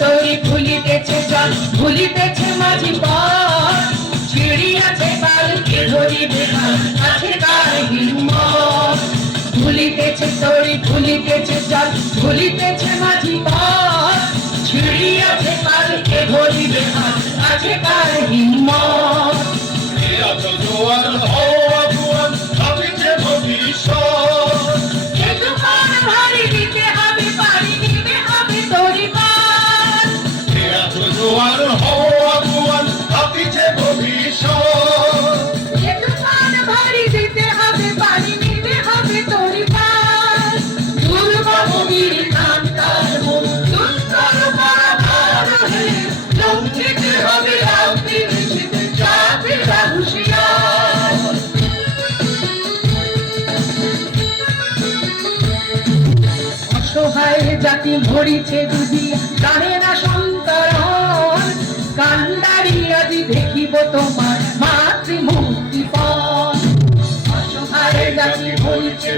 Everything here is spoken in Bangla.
তরি ভুলিতেছে জল ভুলিতেছে মাঝি পথ ছিড়িয়াছে পালকে ধরিবে আছে কার হিম্মত ভুলিতেছে তরি ভুলিতেছে জল ভুলিতেছে মাঝি পথ ছিড়িয়াছে পালকে ধরিবে আছে কার হিম্মত জোয়ার হওয়া জোয়ার ভাবিছে ভবিষ্যৎ এ তুফান ভারী দিতে হবে পানি দিতে হবে তরি পার জোয়ার হওয়া জোয়ার ভাবিছে ভবিষ্যৎ এ তুফান ভারী দিতে হবে পানি দিতে হবে তরি পার দুর্গম বীর কান্তার মুখ দুর্গম পরাভর হে লঙ্ঘিতে হবে রাত্রি নিশীথে যাবে হুঁশিয়ার অসহায় জাতি ভরিছে দুধি জানে না সন্তরণ কান্ডারি আজি দেখিব তোমার মাতৃমূর্তি পণ অসহায় জাতি ভরিছে